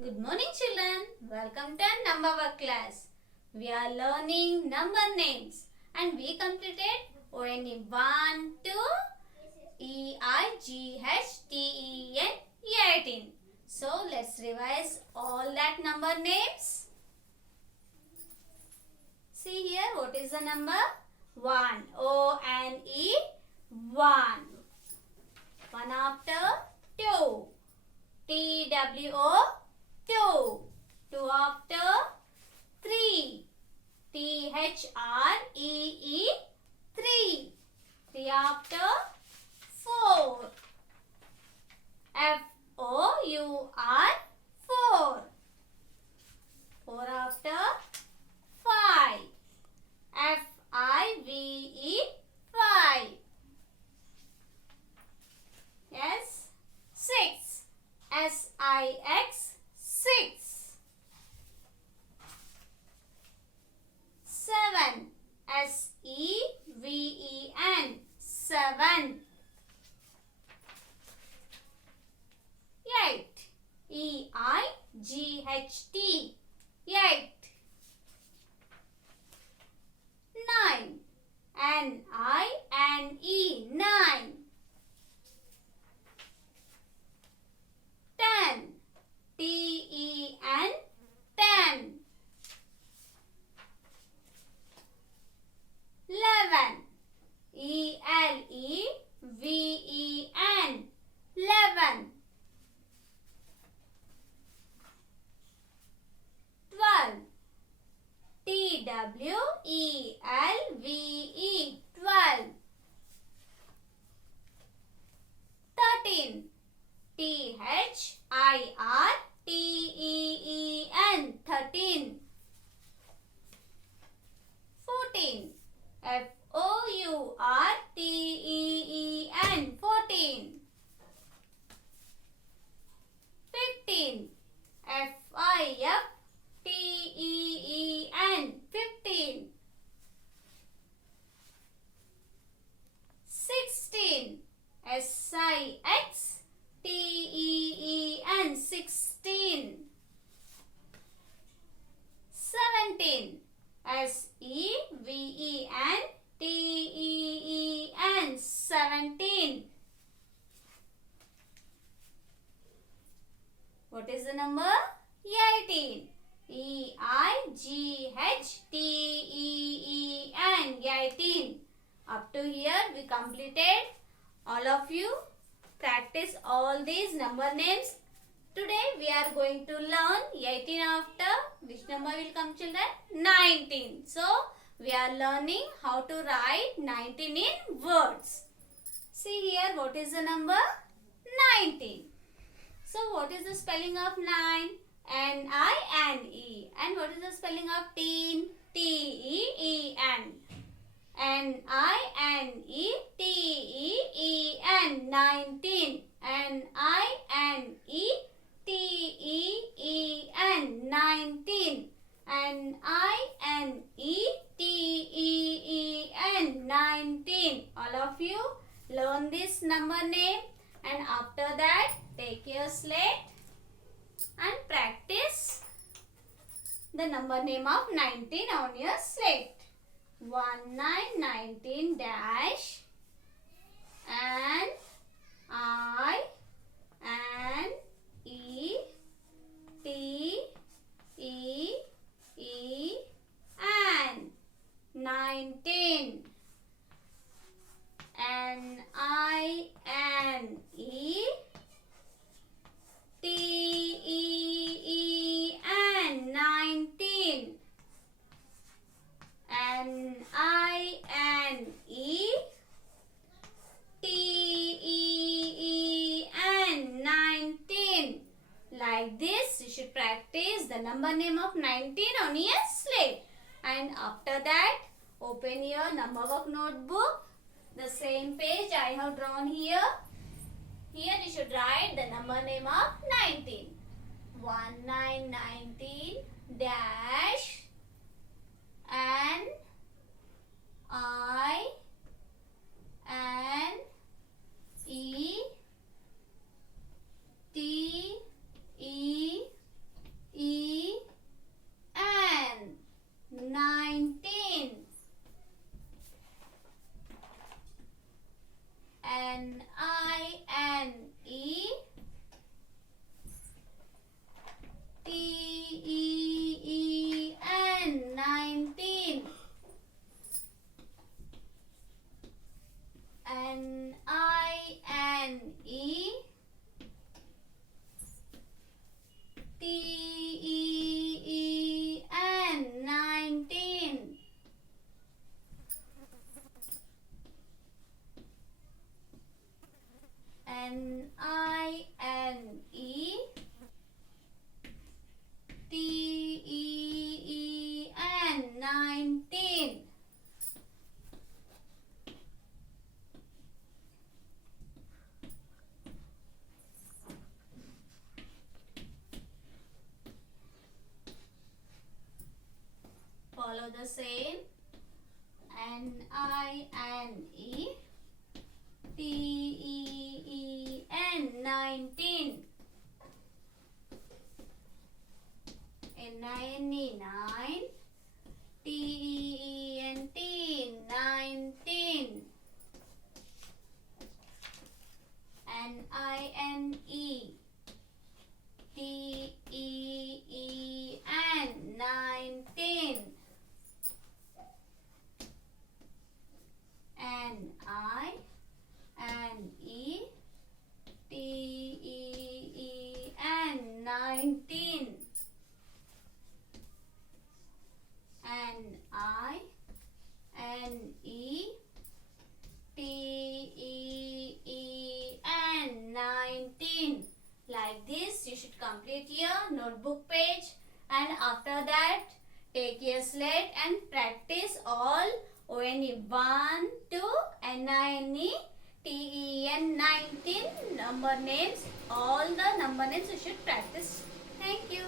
Good morning children. Welcome to our number work class. We are learning number names and we completed only 1 to EIGHTEN 18. So let's revise all that number names. See here, what is the number? 1. O-N-E 1. 1 after 2. T-W-O 2. 2 after 3. T-H-R-E-E 3. 3 after 4. F-O-U-R 4. 4 after 5. F-I-V-E 5. Yes. 6. S-I-X 6. 7. S-E-V-E-N 7. 8. E-I-G-H-T 8. 9. N-I-N-E 9. 10. T-E-N 10. 11. E-L-E-V-E-N 11. 12. T-W-E-L-V-E 12. 13. T-H-I-R-T-E-E-N 13. 14. F-O-U-R-T-E-E-N 14. 15. F-I-F-T-E-E-N 15. 16. S-I-X-T-E-E-N 16. 17. S-E-V-E-N-T-E-E-N 17. What is the number? 18. E-I-G-H-T-E-E-N 18. Up to here we completed. All of you practice all these number names. Today we are going to learn 18 after which number will come, children? 19. So we are learning how to write 19 in words. See here, what is the number? 19. So what is the spelling of 9? N-I-N-E. And what is the spelling of teen? T-E-E-N. N-I-N-E-T-E-E-N 19. N-I-N-E-T-E-E-N 19. N-I-N-E-T-E-E-N 19. All of you learn this number name and after that take your slate and practice the number name of 19 on your slate. 1919 dash N I N E T E E N 19. N I N E T E E N 19. N-I-N-E-T-E-E-N 19. Like this, you should practice the number name of 19 on your slate. And after that, open your number work notebook. The same page I have drawn here. Here you should write the number name of 19. 1919 dash N I N E T E the same. N-I-N-E T-E-E-N 19. N-I-N-E 9. T-E-E-N-T 19. N-I-N-E T-E-E-N 19. N-I-N-E T-E-E-N 19. N-I-N-E T-E-E-N 19. Like this, you should complete your notebook page, and after that, take your slate and practice all ONE 1 to NINE TEN 19 number names. All the number names you should practice. Thank you.